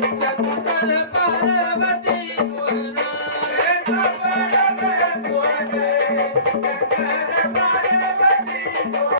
جد القلب